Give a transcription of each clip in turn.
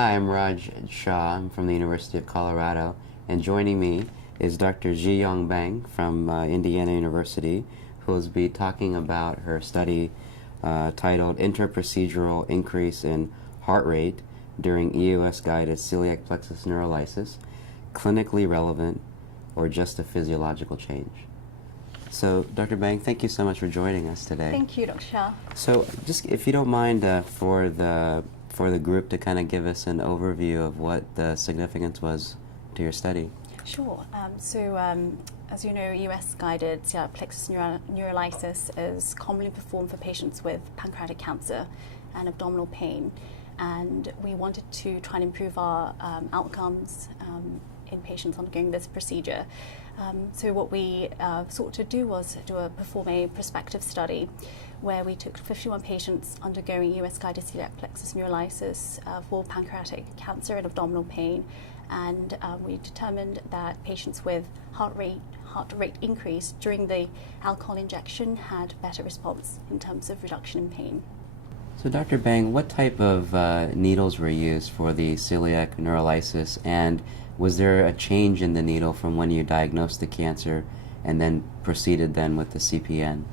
Hi, I'm Raj Shah. I'm from the University of Colorado, and joining me is Dr. Ji-Young Bang from Indiana University, who will be talking about her study titled Intraprocedural Increase in Heart Rate During EUS-guided Celiac Plexus Neurolysis, Clinically Relevant or Just a Physiological Change. So, Dr. Bang, thank you so much for joining us today. Thank you, Dr. Shah. So, just if you don't mind, for the group to kind of give us an overview of what the significance was to your study. Sure. As you know, EUS-guided Celiac plexus neurolysis is commonly performed for patients with pancreatic cancer and abdominal pain, and we wanted to try and improve our outcomes in patients undergoing this procedure. So what we sought to do was perform a prospective study where we took 51 patients undergoing EUS-guided celiac plexus neurolysis for pancreatic cancer and abdominal pain, and we determined that patients with heart rate increase during the alcohol injection had better response in terms of reduction in pain. So, Dr. Bang, what type of needles were used for the celiac neurolysis, and was there a change in the needle from when you diagnosed the cancer and then proceeded then with the CPN?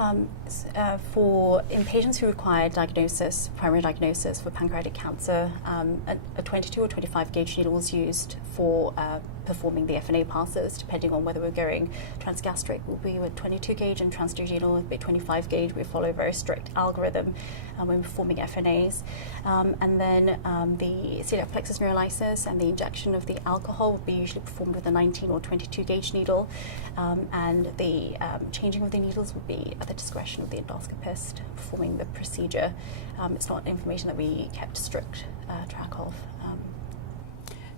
In patients who required primary diagnosis for pancreatic cancer, a 22 or 25 gauge needle was used for performing the FNA passes, depending on whether we're going transgastric will be with 22 gauge and transducenal will be 25 gauge. We follow a very strict algorithm when performing FNAs. And then the celiac plexus neurolysis and the injection of the alcohol would be usually performed with a 19 or 22 gauge needle, and the changing of the needles would be at the discretion of the endoscopist performing the procedure. It's not information that we kept strict track of.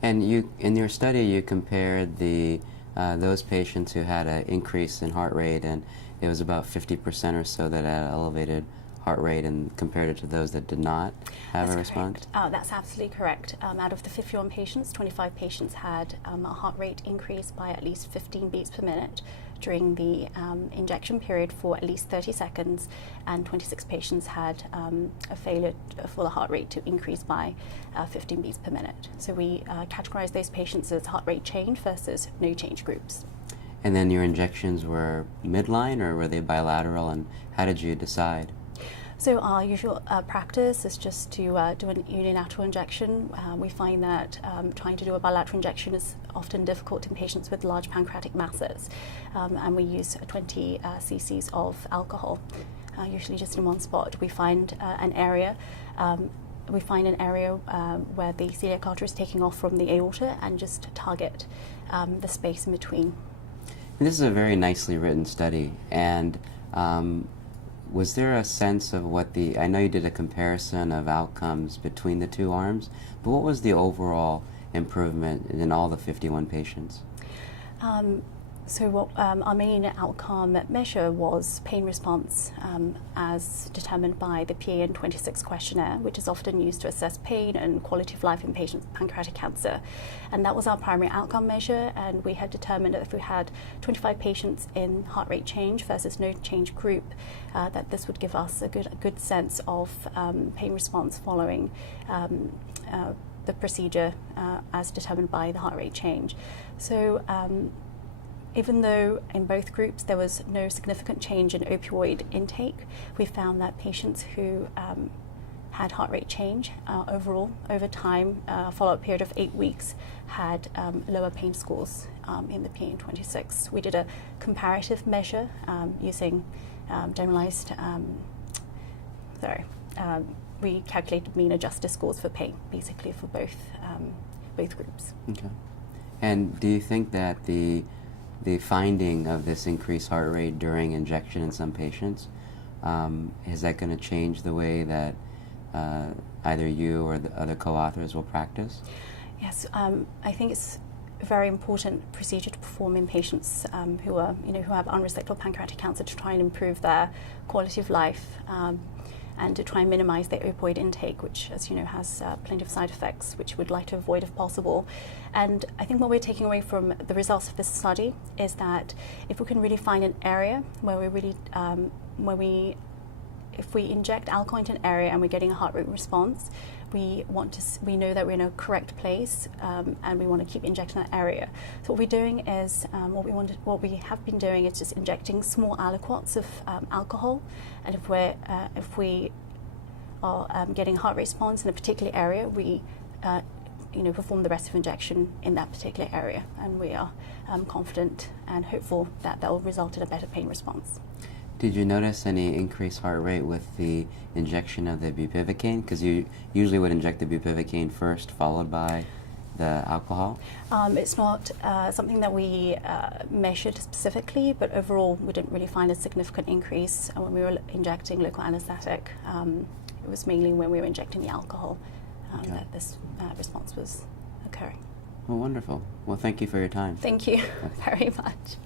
And in your study, you compared those patients who had an increase in heart rate, and it was about 50% or so that had elevated heart rate, and compared it to those that did not have a response? That's absolutely correct. Out of the 51 patients, 25 patients had a heart rate increase by at least 15 beats per minute during the injection period for at least 30 seconds, and 26 patients had a failure for the heart rate to increase by 15 beats per minute. So we categorized those patients as heart rate change versus no change groups. And then your injections were midline, or were they bilateral, and how did you decide? So our usual practice is just to do an unilateral injection. We find that trying to do a bilateral injection is often difficult in patients with large pancreatic masses, and we use 20 cc's of alcohol, usually just in one spot. We find an area where the celiac artery is taking off from the aorta, and just target the space in between. And this is a very nicely written study, and was there a sense of what I know you did a comparison of outcomes between the two arms, but what was the overall improvement in all the 51 patients? So our main outcome measure was pain response as determined by the PAN-26 questionnaire, which is often used to assess pain and quality of life in patients with pancreatic cancer. And that was our primary outcome measure, and we had determined that if we had 25 patients in heart rate change versus no change group, that this would give us a good sense of pain response following the procedure as determined by the heart rate change. So even though in both groups there was no significant change in opioid intake, we found that patients who had heart rate change overall over time, a follow-up period of 8 weeks, had lower pain scores in the PAN-26. We did a comparative measure using generalized, we calculated mean adjusted scores for pain, basically for both groups. Okay. And do you think that the finding of this increased heart rate during injection in some patients, is that going to change the way that either you or the other co-authors will practice? Yes, I think it's a very important procedure to perform in patients who have unresectable pancreatic cancer, to try and improve their quality of life and to try and minimize their opioid intake, which, as you know, has plenty of side effects, which we'd like to avoid if possible. And I think what we're taking away from the results of this study is that if we can really find an area where we really, where we if we inject alcohol into an area and we're getting a heart rate response, we know that we're in a correct place, and we want to keep injecting that area. So what we're doing is, what we have been doing is just injecting small aliquots of alcohol, and if we are getting a heart rate response in a particular area, we perform the rest of injection in that particular area, and we are confident and hopeful that will result in a better pain response. Did you notice any increased heart rate with the injection of the bupivacaine? Because you usually would inject the bupivacaine first, followed by the alcohol? It's not something that we measured specifically, but overall we didn't really find a significant increase when we were injecting local anesthetic. It was mainly when we were injecting the alcohol that this response was occurring. Well, wonderful. Well, thank you for your time. Thank you very much.